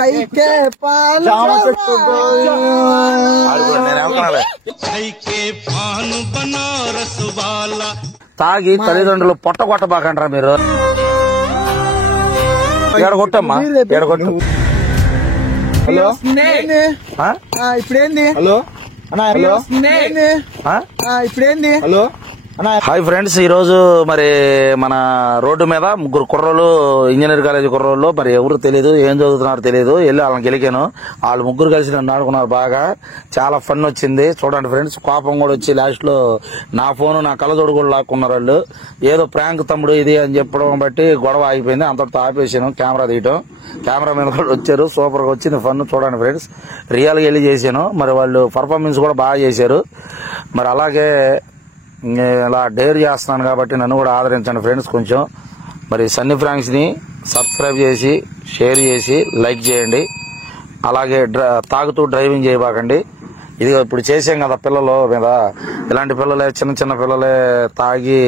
తాగి తల్లిదండ్రులు పొట్ట కొట్టబాకంటారా మీరు? ఎడగొట్టమ్మా, ఎడగొట్టు. హలో ఇప్పుడేంది? హలో హలో ఇప్పుడేంది? హలో హాయ్ ఫ్రెండ్స్, ఈ రోజు మరి మన రోడ్డు మీద ముగ్గురు కుర్రోళ్ళు, ఇంజనీర్ కాలేజీ కుర్రోళ్ళు, మరి ఎవరు తెలియదు, ఏం చదువుతున్నారో తెలియదు, వెళ్ళి వాళ్ళని గెలికాను. వాళ్ళు ముగ్గురు కలిసి నన్ను ఆడుకున్నారు. బాగా చాలా ఫన్ వచ్చింది. చూడండి ఫ్రెండ్స్, కోపం కూడా వచ్చి లాస్ట్ లో నా ఫోను, నా కళ్ళజోడు కూడా లాక్కున్నారు. వాళ్ళు ఏదో ప్రాంక్ తమ్ముడు ఇది అని చెప్పడం బట్టి గొడవ ఆగిపోయింది. అంతటితో ఆపేసాను కెమెరా తీయటం. కెమెరా మీద కూడా వచ్చారు, సూపర్ గా వచ్చింది ఫన్. చూడండి ఫ్రెండ్స్, రియల్ గా వెళ్ళి చేశాను. మరి వాళ్ళు పర్ఫార్మెన్స్ కూడా బాగా చేశారు. మరి అలాగే ఇలా డేర్ చేస్తున్నాను కాబట్టి నన్ను కూడా ఆదరించండి ఫ్రెండ్స్. కొంచెం మరి సన్నీ ఫ్రాంక్స్ ని సబ్స్క్రైబ్ చేసి, షేర్ చేసి, లైక్ చేయండి. అలాగే తాగుతూ డ్రైవింగ్ చేయబాకండి. ఇది ఇప్పుడు చేసాం కదా పిల్లల మీద, ఇలాంటి పిల్లలే, చిన్న చిన్న పిల్లలే తాగి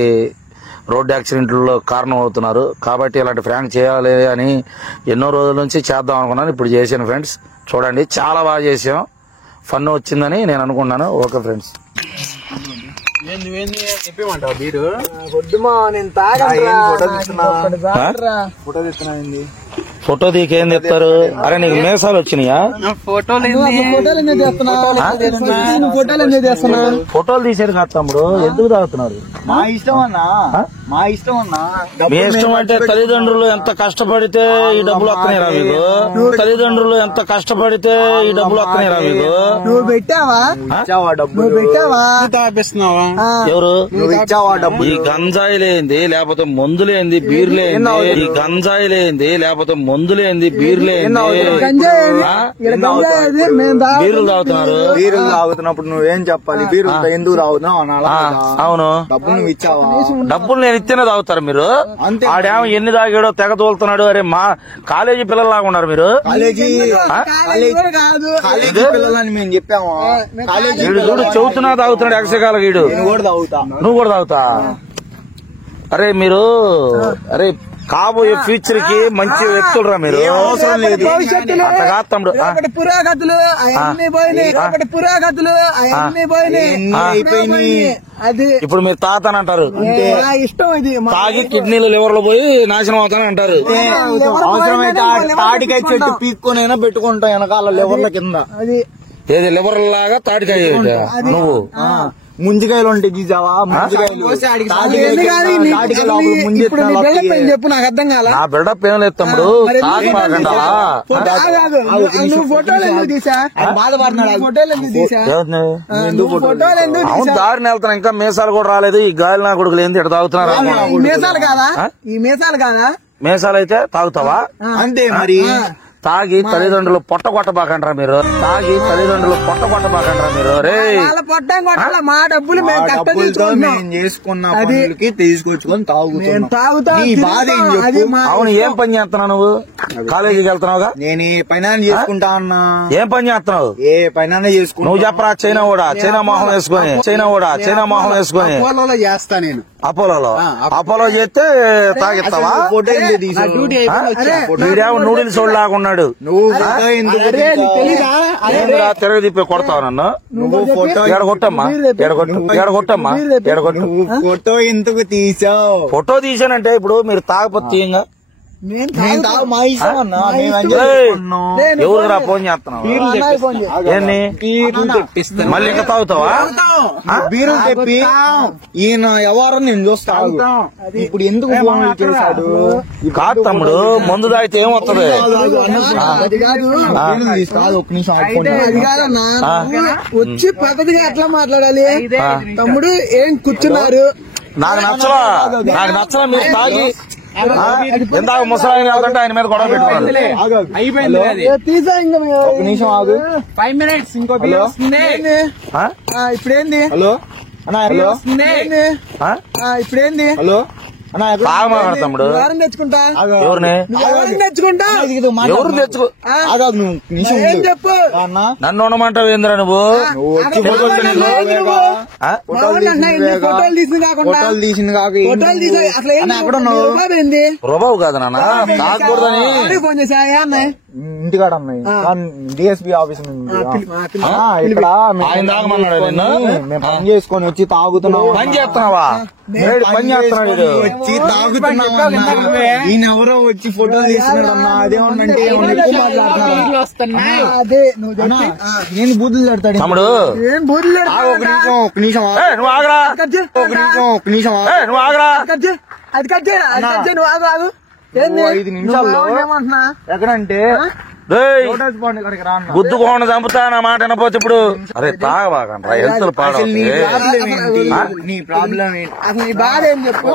రోడ్డు యాక్సిడెంట్లలో కారణం అవుతున్నారు. కాబట్టి ఇలాంటి ఫ్రాంక్ చేయాలి అని ఎన్నో రోజుల నుంచి చేద్దాం అనుకున్నాను. ఇప్పుడు చేశాను ఫ్రెండ్స్. చూడండి, చాలా బాగా చేసాం. ఫన్ వచ్చిందని నేను అనుకున్నాను. Okay friends. చెప్పమంటావు మీరు? వద్దుమా, నేను తాగా ఫోటో తీస్తున్నా. ఫోటో తీకేం చెప్తారు? అరే నీకు మేసాలు వచ్చినాయా? ఫోటోలు తీసేది కాదు తమ్ముడు, ఎందుకు తాగుతున్నారు? మా ఇష్టం అన్నా, మా ఇష్టం అన్నా. మీ ఇష్టం అంటే తల్లిదండ్రులు ఎంత కష్టపడితే ఈ డబ్బులు వస్తున్నాయి రా మీకు? తల్లిదండ్రులు ఎంత కష్టపడితే ఈ డబ్బులు వస్తున్నాయి రా మీకు? నువ్వు పెట్టావా? డబ్బులు పెట్టావా? తాపిస్తున్నావా? ఎవరు? నువ్వు ఇచ్చావా డబ్బు? ఈ గంజాయి లేంది, లేకపోతే మందులేంది, బీర్ లేంది, ఈ గంజాయి లేంది, లేకపోతే మందులేంది, బీర్ లేంది, బీర్లు తాగుతున్నారు. బీర్లు తాగుతున్నప్పుడు నువ్వేం చెప్పాలి? బీర్లు ఎందుకు తాగుతున్నావు? అవును, డబ్బులు నువ్వు ఇచ్చావా? డబ్బులు నేను ఇస్తేనే తాగుతారు మీరు? ఆడేమో ఎన్ని తాగాడో తెగ తోలుతున్నాడు. అరే మా కాలేజీ పిల్లల్లాగా ఉన్నారు మీరు. కాలేజీ పిల్లలని మేము చెప్పాము. వీడు చూడు చెబుతున్నా తాగుతున్నాడు ఎక్సకాల వీడు. నువ్వు కూడా తాగుతా? అరే మీరు, అరే కాబోయే ఫ్యూచర్ కి మంచి వ్యక్తులు మీరు. అవసరం లేదు తమ్ముడు. పురాగతులు అవన్నీ పోయినాయి, పురాగతులు అవన్నీ పోయినాయి. అది ఇప్పుడు మీరు తాత అని అంటారు. ఇష్టం ఇది. తాగి కిడ్నీలు లివర్లు పోయి నాశనం అవుతానని అంటారు. అవసరమైతే తాటికాయ చెట్టు పీక్కొనైనా పెట్టుకుంటాం వెనకాల లివర్ల కింద. అది ఏది లివర్ లాగా తాటికాయ నువ్వు? ముంజికాయలు ఉంటాయి చూసావా? చెప్పు, నాకు అర్థం కాల. నా బిల్డప్ ఏం లేదు తమ్ముడు. ఫోటోలు ఎందుకు తీసా? బాధపడుతున్నాడు. ఫోటోలు ఎందుకు తీసా? ఫోటోలు ఎందుకు? అవును, దారిని వెళ్తాను. ఇంకా మీసాలు కూడా రాలేదు. ఈ గాలి నా కొడుకులు ఏంది ఇట్లా తాగుతున్నారు? మీసాలు కాదా? ఈ మీసాలు కాదా? మీసాలు అయితే తాగుతావా? అంతే మరి. తాగి తల్లిదండ్రులు పొట్ట కొట్టబాకంటారా మీరు? తాగి తల్లిదండ్రులు పొట్ట కొట్టబాకంటారా మీరు? రే పొట్టం కొట్టాల, మా డబ్బులు మేము చేసుకున్న పనులకి తీసుకొచ్చుకొని తాగుతాం. అవును, ఏం పని చేస్తున్నావు నువ్వు? కాలేజీకి వెళ్తున్నావుగా? నేను పైన చేసుకుంటా అన్నా. ఏం పని చేస్తున్నావు? ఏ పైన చేసుకుంటా. నువ్వు చెప్పరా? చైనా కూడా చైనా మొహం వేసుకొని, చైనా కూడా చైనా మొహం వేసుకొని అపోలోలో చేస్తా నేను. అపోలోలో? అపోలో చేస్తే తాగిస్తావా? వీడేమో నూడిల్స్ లాగా ఉన్నాడు. తిరగ తిప్పి కొడతావు నన్ను. నువ్వు ఫోటో ఎడగొట్టమ్మా, ఎడగొట్టమ్మా, ఎడగొట్టు. ఫోటో ఎందుకు తీసావు? ఫోటో తీసానంటే ఇప్పుడు మీరు తాగపోతే తీయంగా ఎవరురా ఫోన్ చేస్తున్నావు? ఏంది మళ్ళీ ఇంకా తాగుతావా? బీరు చెప్పి ఈయన ఎవరో నేను చూస్తా. ఇప్పుడు ఎందుకు ఫోన్ చేశాడు? కాదు తమ్ముడు, మందు తాగితే ఏమవుతుంది? ఒక్క నిమిషం వచ్చి పద్ధతిగా ఎట్లా మాట్లాడాలి? తమ్ముడు ఏం కూర్చున్నారు? నాకు నచ్చలా, నాకు నచ్చలా. మీరు తాగి ఎందాక ముసలాయన వెళ్తుంటే ఆయన మీద గొడవ పెట్టుకున్నారు. ఒక నిమిషం ఆగు. 5 minutes ఇంకోటి. ఇప్పుడేంది? హలో ఇప్పుడేంది? హలో తమ్ముడు తెచ్చుకుంటా. ఎవరిని తెచ్చుకుంటా? ఎవరు తెచ్చుకో? చెప్పు. నన్ను ఉండమంటావు ఏందిరా నువ్వు? ఫోటోలు తీసింది రుబావు కాదు నాన్న, తాగకూడదని. ఫోన్ చేసా ఇంటికాడ ఉన్నాయి డిఎస్పీ ఆఫీస్ నుంచి ఇక్కడ మేము పని చేసుకొని వచ్చి తాగుతున్నాం. పని చేస్తున్నావా? పని చేస్తున్నాడు వచ్చి తాగుతున్నాం. ఈయన ఎవరో వచ్చి ఫోటోలు తీస్తున్నాడు అన్న. అదేమన్నంటే నేను బూతులు పెడతాడు తమ్ముడు. ఒక నిమిషం నువ్వు ఆగరా, ఒక నిమిషం నువ్వు ఆగరా. అది కట్ నువ్వు ఆగు 5 నిమిషాల్లో ఎక్కడంటే ఇక్కడికి రా. గుద్దుకోండి చంపుతా నా మాట వినపోతే ఇప్పుడు. అరే తాగబాకండి హెల్త్ పాడవుతుంది. నీ ప్రాబ్లం అసలు నీ బాధ ఏం చెప్పు.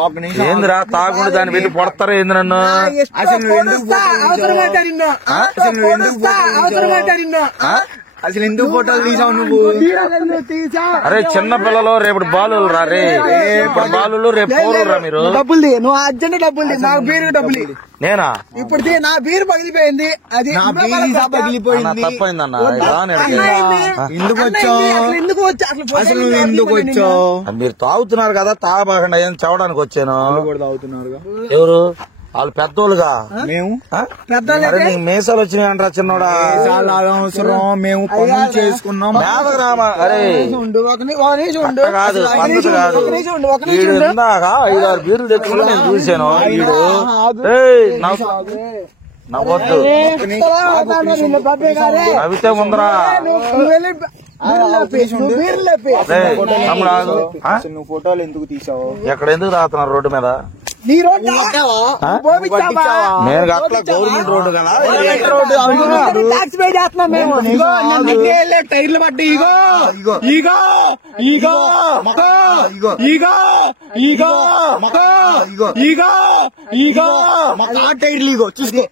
ఏందిరా తాగుండి దాన్ని వెళ్ళి పొడతారా ఏంది నన్ను? అసలు ఎందుకు ఫోటోలు తీసావు నువ్వు? అరే చిన్న పిల్లలు రేపు బాలు రా. రే ఇప్పుడు బాలు రేపు పోరు రా. మీరు డబ్బులు నువ్వు అర్జెంట్ డబ్బులు నాకు బీరు డబ్బులు నేనా? ఇప్పుడు నా బీరు పగిలిపోయింది. అది పగిలిపోయింది. తప్పైందన్న. ఎందుకు వచ్చావు? ఎందుకు వచ్చా అసలు నువ్వు ఎందుకు వచ్చావు? మీరు తాగుతున్నారు కదా, తాగబాకండి ఏం చవడానికి వచ్చాను. కూడా తాగుతున్నారు. ఎవరు వాళ్ళు? పెద్దోళ్ళుగా. మేము నీకు మీసాలు వచ్చినాయి అంటారా చిన్నోడా? చాలా అవసరం. మేము పనులు చేసుకున్నాం. అరే కాదు పద్ధతి కాదు. వీడు ఇందాక 5-6 బీర్లు తెచ్చుకుని నేను చూశాను. వీడు నవ్వద్దు, నవ్వితే ముందరా. నువ్వు ఫోటోలు ఎందుకు తీసావు? ఎక్కడ ఎందుకు తాగుతున్నారు రోడ్డు మీద? నేను అట్లా గవర్నమెంట్ రోడ్డు కదా. ట్యాక్స్ పే చేస్తున్నాం మేము. టైర్లు పట్టి టైర్లు ఇగో చూసుకో.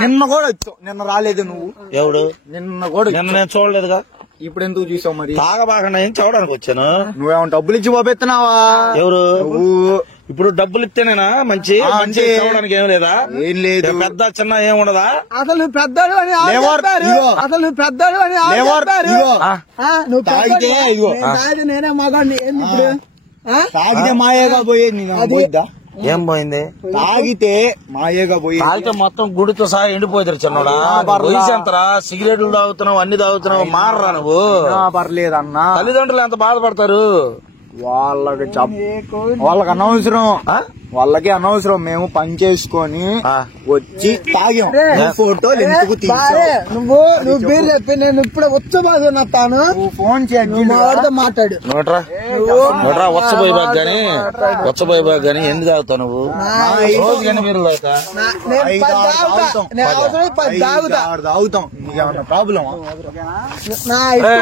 నిన్న కూడా వచ్చావు. నిన్న రాలేదు నువ్వు. ఎవడు? నిన్న కూడా నేను చూడలేదుగా. ఇప్పుడు ఎందుకు చూసావు మరి? తాగబాకండి ఏం చూడడానికి వచ్చాను. నువ్వేమో డబ్బులు ఇచ్చి పోపెత్తున్నావా? ఎవరు? ఇప్పుడు డబ్బులు ఇస్తేనేనా మంచి మంచి చూడడానికి ఏం లేదా? ఏం లేదు. పెద్ద చిన్న ఏం ఉండదా? అసలు నువ్వు పెద్దోడు అని అసలు నువ్వు పెద్దోడు అని నువ్వు తాగితే నేనే మగాడిని. ఇప్పుడు తాగితే మాయేగా పోయేది. పోయిద్దా? ఏం పోయింది? తాగితే మాయేగా పోయి తాగితే మొత్తం గుడితో సహా ఎండిపోతారు చిన్నోడా. వయసు ఎంతరా? సిగరెట్లు తాగుతున్నావు, అన్ని తాగుతున్నావు, మారరా నువ్వు? పర్లేదన్నా. తల్లిదండ్రులు ఎంత బాధపడతారు. వాళ్ళకి అనవసరం. వాళ్ళకి అనవసరం. మేము పని చేసుకొని వచ్చి తాగాం. ఫోటోలు ఎందుకు తీసావు? నువ్వు పేరు చెప్పి నేను ఇప్పుడు వచ్చబాదు నత్తాను. ఫోన్ చేయండి, మాట్లాడు. నోట్రా వచ్చబోయి బాగ్ గాని ఎందుకు తాగుతావు నువ్వు? రోజు ఎన్ని బీర్లు తాగుతాం. ప్రాబ్లం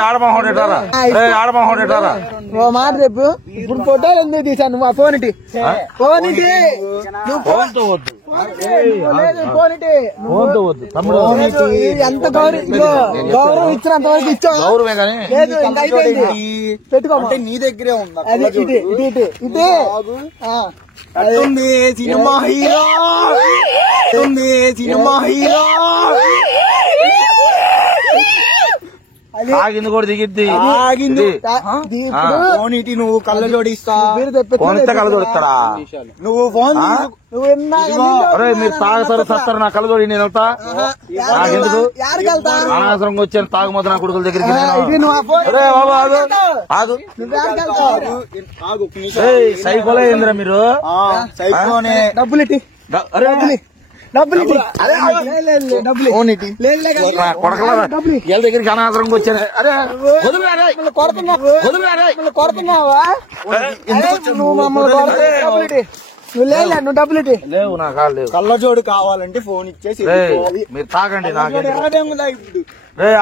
ఆడమా మాట చెప్పు. ఇప్పుడు ఫోటోలు ఎందుకు తీసాను? నువ్వు ఆ ఫోన్ ఇటీ ఎంత గౌరవం ఇచ్చినంత వరకు ఇచ్చావు. గౌరవమే కానీ పెట్టుకోమంటే నీ దగ్గరే ఉందా? ఇదే సినిమా హీరో సినిమా హీరో ఆగింది కూడా దిగిద్ది. నువ్వు కళ్ళ జోడిస్తా. కళ్ళ జోడిస్తారా నువ్వు? ఫోన్ అరే మీరు తాగుతారు సత్తారు. నా కళ్ళ జోడి నేను వెళ్తా. నాకెందుకు? అనవసరంగా వచ్చాను తాగుమోత నా కొడుకుల దగ్గరికి. సైకోలే ఏందిరా మీరు? డబ్బులు వీళ్ళ దగ్గరికి అనవసరంగా వచ్చాను. అరే కొడుతున్నావా? నువ్వు డబ్బులు లేవు. నా కాదు లేవు. కళ్ళజోడు కావాలంటే ఫోన్ ఇచ్చేసి మీరు తాగండి.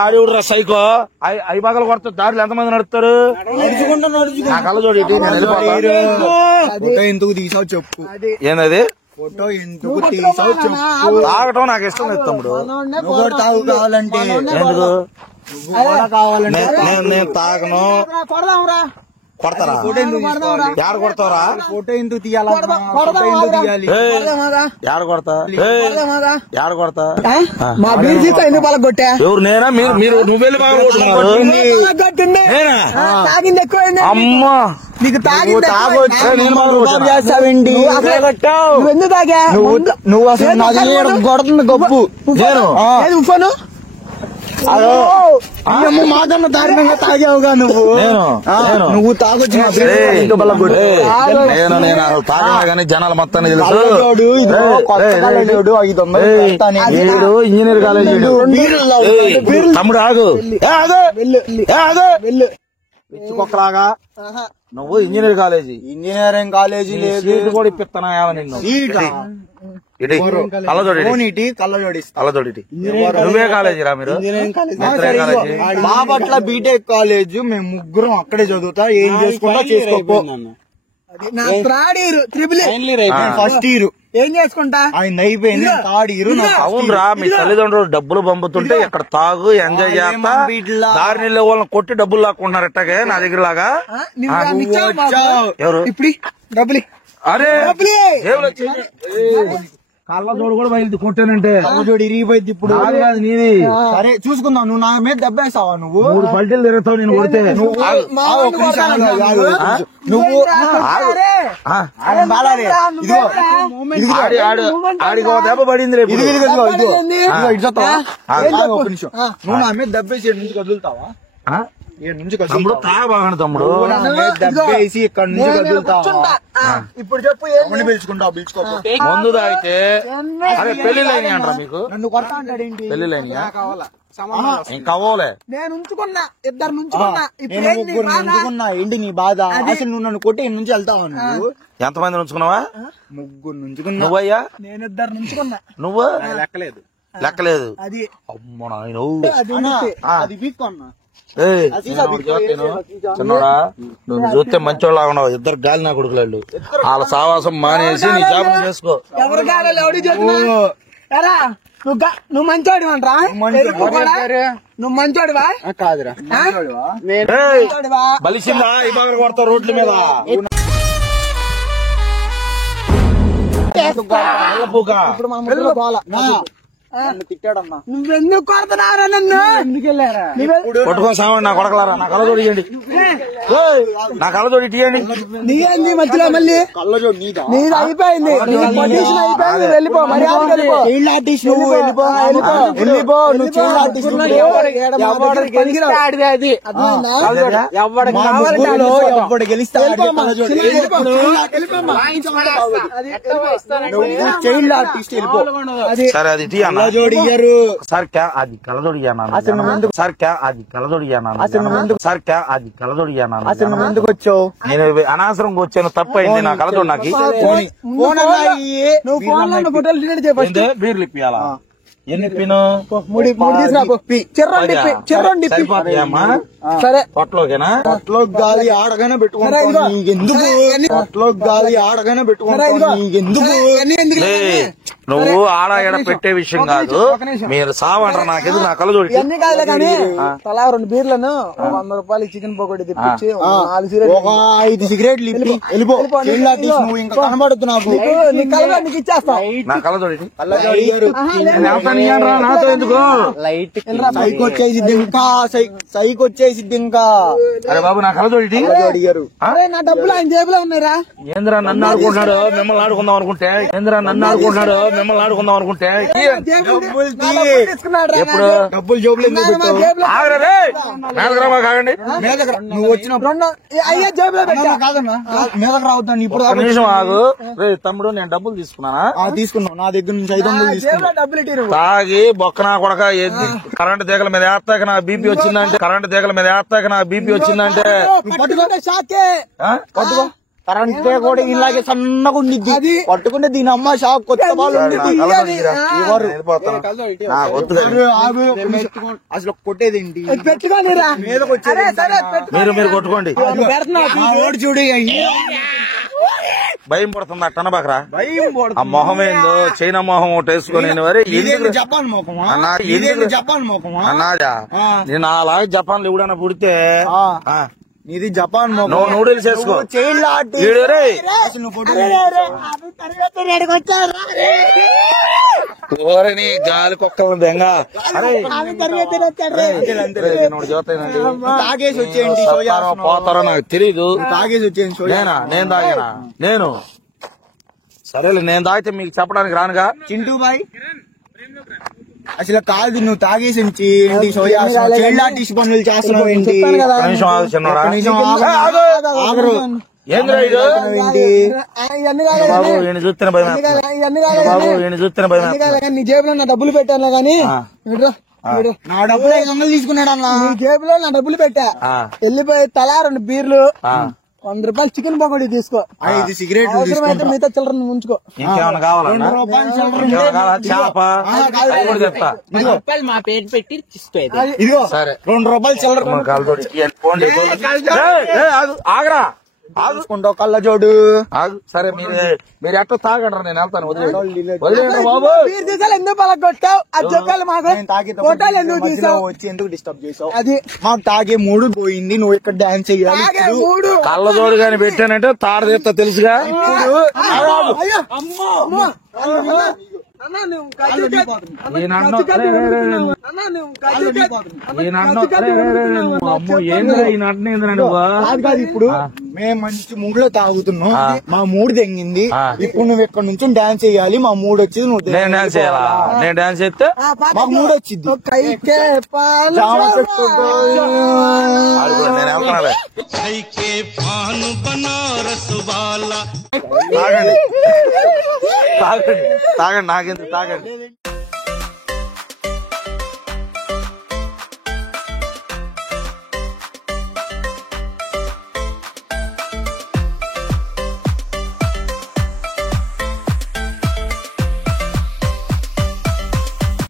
ఆడివుడు రా సైకో. 5 భాగాలు కొడతారు. దారిలో ఎంతమంది నడుపుతారు? నా కళ్ళజోడు ఎందుకు తీసావు చెప్పు. ఏందది? ఫోటో ఎందుకు తీసావు చెప్పు. తాగటం నాకు ఇష్టం లేదు తమ్ముడు. తాగు కావాలంటే ఎందుకు కావాలంటే నేను తాగను. కొడతారా? యాడ కొడతారా? ఫోటో ఎందుకు తీయాలి? యాడ కొడతా? యాడ కొడతా? మా బీర్ జీతం ఎందుకు వాళ్ళకి కొట్టా? ఎవరు? నేనా? మీరు నువ్వు వెళ్ళి బాగా తాగింది ఎక్కువ. అమ్మా నీకు తాగింది చేస్తావేంటి ఎందుకు తాగా నువ్వు అసలు నాది కొడుతుంది గొప్పు ఫోను మాకన్నా దారుణంగా తాగావుగా నువ్వు తాగొచ్చి నేను తాగినా గానీ జనాలు మొత్తాన్ని తెలుసు. ఇంజనీర్ కాలేజీ తమ్ముడు ఆగు పిచ్చుకొక్కలాగా నువ్వు ఇంజనీర్ కాలేజీ ఇంజనీరింగ్ కాలేజీ లేదు కూడా ఇప్పిస్తున్నా నిన్ను కళ్ళజోడి నువ్వే కాలేజీ రా మీరు బాపట్ల బీటెక్ కాలేజ్ మేము ముగ్గురం అక్కడే చదువుతా ఏం చేసుకుంటా చేసుకోపో ఫస్ట్ ఇయర్ ఏం చేసుకుంటా ఆయన అయిపోయింది థర్డ్ ఇయర్ అవునరా మీ తల్లిదండ్రులు డబ్బులు పంపుతుంటే ఇక్కడ తాగు ఎంజాయ్ చేస్తా దారిని వాళ్ళని కొట్టి డబ్బులు లాక్కుంటున్నారు ఎట్టగే నా దగ్గర లాగా ఎవరు ఇప్పుడు డబ్బులు అరే కళ్ళజోడు కూడా బయలు కొట్టానంటే కళ్ళజోడు ఇరిగిపోయింది ఇప్పుడు నీది సరే చూసుకుందాం నువ్వు నా మీద దెబ్బేస్తావా నువ్వు 3 పల్టీలు తిరుగుతావు నేను కొడితే నువ్వు ఆడికి దెబ్బ పడింది రేపు నువ్వు నా మీద దెబ్బేసి నుంచి కదులుతావా తమ్ముడు తాగబాగండి తమ్ముడు దెబ్బేసి ఇక్కడ నుంచి కదులుతావా ఇప్పుడు చెప్పు పిలుచుకుంటావు పిలుచుకోపో ముందు తాగితే అరే పెళ్లి లైన్ అంటారా మీకు నన్ను కొడతా అంటాడేంటి పెళ్లి లైన్ ఇంకా అవ్వలే నేను ఉంచుకున్నా ఇద్దరు నుంచుకున్నా నేను ముగ్గురు ఉంచుకున్నా ఏంటి నీ బాధ అసలు నువ్వు నన్ను కొట్టి ఇన్ని నుంచి వెళ్తావా నువ్వు ఎంతమంది ఉంచుకున్నావా ముగ్గురు నుంచుకున్నా నువ్వయ్యా నేను ఇద్దరు నుంచుకున్నా నువ్వు లెక్కలేదు అది అమ్మో నాయన అది వీక్కున్నా చిన్నోడా నువ్వు చూస్తే మంచోళ్ళగా ఉన్నావు ఇద్దరు గాలి నా కొడుకులు వాళ్ళ సావాసం మానేసి నీ జాబ్ చేసుకో ఎవరు కావాలి ఎవడు చెప్పరా నువ్వు మంచోడి అంటరా నువ్వు మంచోడివా కాదురా బలిసిందా ఇవాళ కొడతా రోడ్ల మీద ఇప్పుడు మా ముగ్గురు పోలా తిట్టాడమ్మా నువ్వెందుకు కొడుతున్నారా నన్ను ఎందుకు వెళ్ళారా కొట్టుకొని సావండి నా కొడకలారా నా కళ్ళ తోడియండి నా కళ్ళ తోడి ఇటీయండి నీకేంది మధ్యలో మళ్ళీ కళ్ళజోడు నీదా నీది అయిపోయింది పొజిషన్ అయిపోయింది వెళ్ళిపో మర్యాద చైల్డ్ ఆర్టిస్ట్ నువ్వు వెళ్ళిపో నువ్వు చైల్డ్ ఆర్టిస్ట్ ఎవడు గెలిస్తే చైల్డ్ ఆర్టిస్ట్ వెళ్ళిపో సరే అది టీ అన్న కళ్ళజోడు ఇయ్యరు సార్ అది కళ్ళజోడి సార్ అది కళ్ళజోడి సార్ అది కళ్ళజోడి అసలు ఎందుకు వచ్చావు నేను అనవసరంగా వచ్చాను తప్పు అయింది నా కళ్ళజోడు నాకు నువ్వు ఫోన్ లో ఫోటోలు డిలీట్ చేయ బీర్లు ఇప్పియాలా ఎన్ని పిను సరిపోతాయమ్మా సరే పొట్టలోకేనా పొట్టలో గాలి ఆడగానే పెట్టుకుంటా నీకెందుకు పొట్టలో గాలి ఆడగానే పెట్టుకుంటా నీకెందుకు నువ్వు ఆడ ఎడ పెట్టే విషయం కాదు మీరు సావంటారు నాకెందుకు నా కళ్ళజోడి అన్ని కాదులే కానీ తలా 2 బీర్లను 100 రూపాయలు చికెన్ పకోడీ తెప్పించి 4 ఒక 5 సిగరెట్లు వెళ్ళిపో నువ్వు ఇంకా కనబడద్దు నాకు నీ కళ్ళ నీకు ఇచ్చేస్తా నా కళ్ళజోడి కళ్ళజోడి నాతో ఎందుకు లైట్ సైకి వచ్చేసిద్ది ఇంకా సైకి వచ్చేసిద్ది ఇంకా అరే బాబు నా కళ్ళజోడి అడిగారు అరే నా డబ్బులు ఆయన జేబులో ఉన్నారా ఏంద్రా నన్ను ఆడుకుంటున్నాడు మిమ్మల్ని ఆడుకుందాం అనుకుంటే ఏంద్రా నన్ను ఆడుకుంటున్నాడు మిమ్మల్ని ఆడుకుందాం అనుకుంటే ఎప్పుడు డబ్బులు జోబులు కాగండి నువ్వు వచ్చినప్పుడు అయ్యా జేబులో పెట్టా కాదన్నా మీదకి రావద్దాన్ని ఇప్పుడు నిమిషం ఆగు రే తమ్ముడు నేను డబ్బులు తీసుకున్నానా తీసుకున్నావు నా దగ్గర నుంచి 500 తీసుకున్నా డబ్బులు ఇటు తాగి బొక్కనా కొడక కరెంట్ తీగల మీద వేస్తాక నా బీపీ వచ్చిందంటే కరెంట్ తీగల మీద వేస్తాక నా బీపీ వచ్చిందంటే పట్టుకుంటే షాకే పట్టుకో కరెంట్ కూడా ఇలాగే సన్నగా ఉండిద్ది పట్టుకుంటే దీని అమ్మ షాక్ కొత్త వాళ్ళు అసలు కొట్టేదేంటి పెట్టుకోనిరా మీదకి వచ్చేది మీరు కొట్టుకోండి చూడు భయం పడుతుంది అట్టన బాకరా భయం ఆ మొహం ఏందో చైనా మొహం ఒకటి వేసుకొని జపాన్ మొఖమా జపాన్ మొఖమా అన్నాదా నేను అలాగే జపాన్ లో ఎవడన్నా పుడితే ఇది జపాన్ మొగ. నువ్వు నూడిల్స్ వేసుకో. Child artist. వీడు రే. అసలు నువ్వు ఫోటో ఓరని గాలి కుక్కల దెంగ. అరే తాగేసి వచ్చేయండి. పోతారో నాకు తెలీదు. తాగేసి వచ్చేయండి. నేను తాగినా నేను. సరేలే, నేను తాగితే మీకు చెప్పడానికి రానుగా. చింటూ బాయ్ అసలు కాదు, నువ్వు తాగేసి ఏంటి సోయా చైల్డ్ ఆర్టిస్ట్ పనులు చేస్తున్నావు ఏంటి? నిమిషం ఆగు చిన్నోడా. ఆగరు ఏంద్రా ఇది? బాబు ఈయన చూస్తేనే భయం. బాబు ఈయన చూస్తేనే భయం. నీ జేబులో నా డబ్బులు పెట్టాను గానీ నా డబ్బులు 5 వందలు తీసుకున్నాడు అన్న. నీ జేబులో నా డబ్బులు పెట్టా. వెళ్ళిపోయి తలా 2 బీర్లు 100 రూపాయలు చికెన్ పకోడీ తీసుకో. 5 సిగరెట్లు అవసరమైతే మిగతా చిల్లరను ఉంచుకో. ఇంకేమన్నా కావాలన్నా? చేప చెప్తా. మా పేరు పెట్టి ఇదిగో సరే 2 రూపాయలు చిల్లర ఆగరా చూసుకుంటావు కళ్ళజోడు. ఆగు. సరే మీరు ఎట్లా తాగండి, నేను వెళ్తాను. వదిలేండి బాబు. బీర్ తీసాలు ఎందుకు పలగొట్టావు అది చెప్పాలి మాకు. ఫోటోలు ఎందుకు తీసావు? వచ్చి ఎందుకు డిస్టర్బ్ చేసావు? అది మాకు తాగే మూడు పోయింది. నువ్వు ఇక్కడ డాన్స్ చెయ్యాలి. కళ్ళజోడు గాని పెట్టానంటే తాడ తీస్తా తెలుసుగా. ఇప్పుడు మేము మంచి మూడ్ లో తాగుతున్నాం. మా మూడు తెంగింది. ఇప్పుడు నువ్వు ఇక్కడ నుంచి డాన్స్ చేయాలి. మా మూడు వచ్చింది. నువ్వు నేను డాన్స్ చేయాలా? నేను డాన్స్ చేస్తే మాకు మూడు వచ్చింది. నేను వెళ్తున్నాలే. తాగండి తాగండి నాకెందుకు తాగండి.